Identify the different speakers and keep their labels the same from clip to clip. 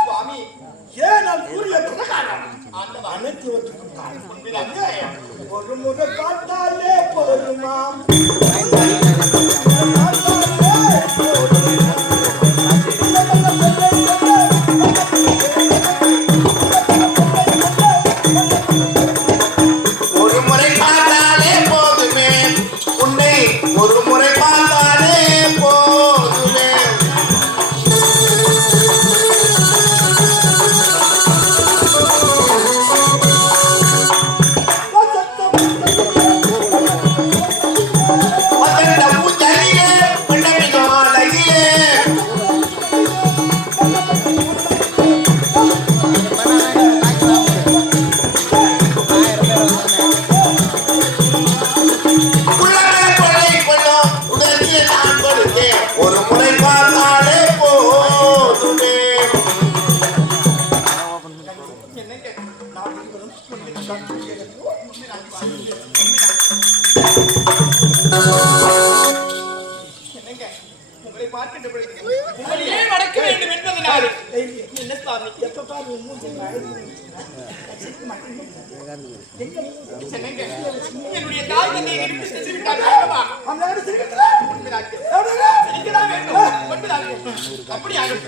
Speaker 1: சுவாமி
Speaker 2: ஏன் நான் கூறியதற்கு காரணம் அனைத்துவற்றுக்கும் காரணம் ஒரு முறை பார்த்தாலே
Speaker 3: போதுமா
Speaker 1: உங்களை பார்க்கின்ற பொழுது உங்களை வேண்டும் என்பதனால் என்னுடைய தாய் தந்தையை விரும்பி சென்று அப்படி
Speaker 2: ஆகும்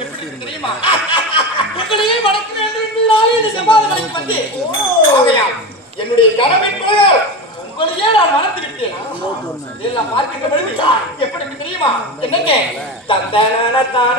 Speaker 1: எப்படி உங்களையே வளர்க்க வேண்டும் என்று சமாதானம் என்னுடைய கணவன் உங்களையே நான் மறந்து விட்டேன் எல்லாம் பார்க்கின்ற பொழுது எப்படி தெரியுமா? என்னங்க? தந்தன தான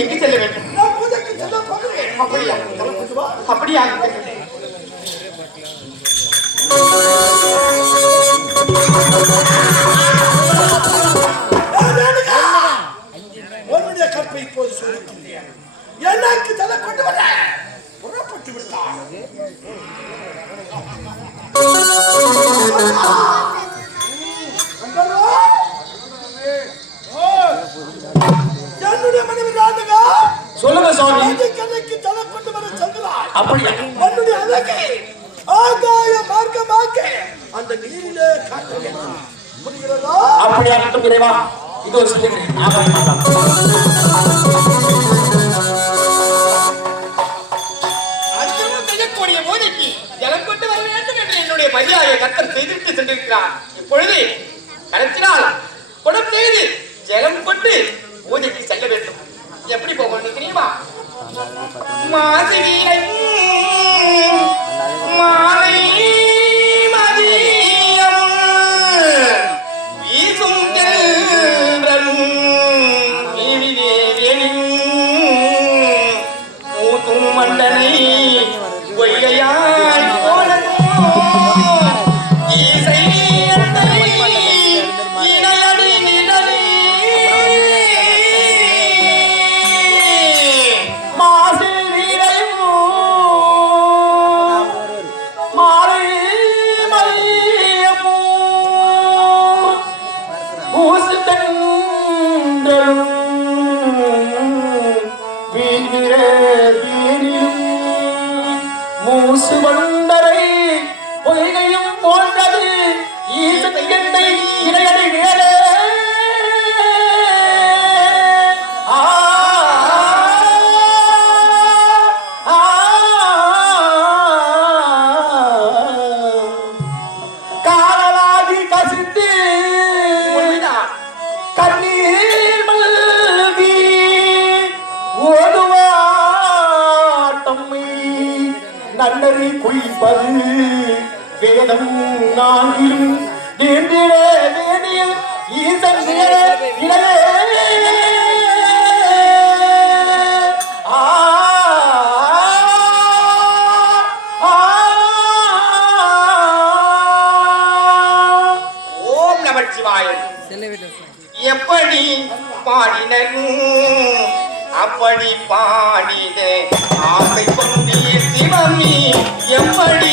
Speaker 1: எங்கு செல்ல வேண்டும்
Speaker 2: பூஜைக்கு செல்ல போகிறேன்
Speaker 1: அப்படியா அப்படியா
Speaker 2: உன்னுடைய கற்பை இப்போது சோதிக்கின்றேன் எனக்கு தலை கொண்டு வர புறப்பட்டு விட்டான்
Speaker 3: சுவாமி
Speaker 2: கதைக்கு தலை கொண்டு வர சொல்கிறாள்
Speaker 3: அப்படியா
Speaker 2: உன்னுடைய அழகை ஆகாய மார்க்கமாக்க அந்த நீரிலே காட்ட வேண்டும் புரிகிறதா
Speaker 3: அப்படியா மட்டும் இறைவா? இது
Speaker 1: என்னுடைய மரியாதை கத்தர் செய்துவிட்டு சென்றிருக்கிறார். இப்பொழுது கடைசினால் குடம் செய்து ஜலம் கொண்டு பூஜைக்கு செல்ல வேண்டும். எப்படி போகணும் தெரியுமா? மாசி வீரை
Speaker 3: ஈசத்தை என்னை இணையடி நிழலே. கசித்து கண்ணீர் மல்கி ஓடுவாட்டம்மை நன்னறி குளிப்பது வேதம் நான்கிலும் வேண்டிய வேண்டிய ஈசன்
Speaker 1: ஓம் நமச்சிவாய எப்படி பாடினரும் அப்படி பாடின ஆசை கொண்டீர் சிவமி. எப்படி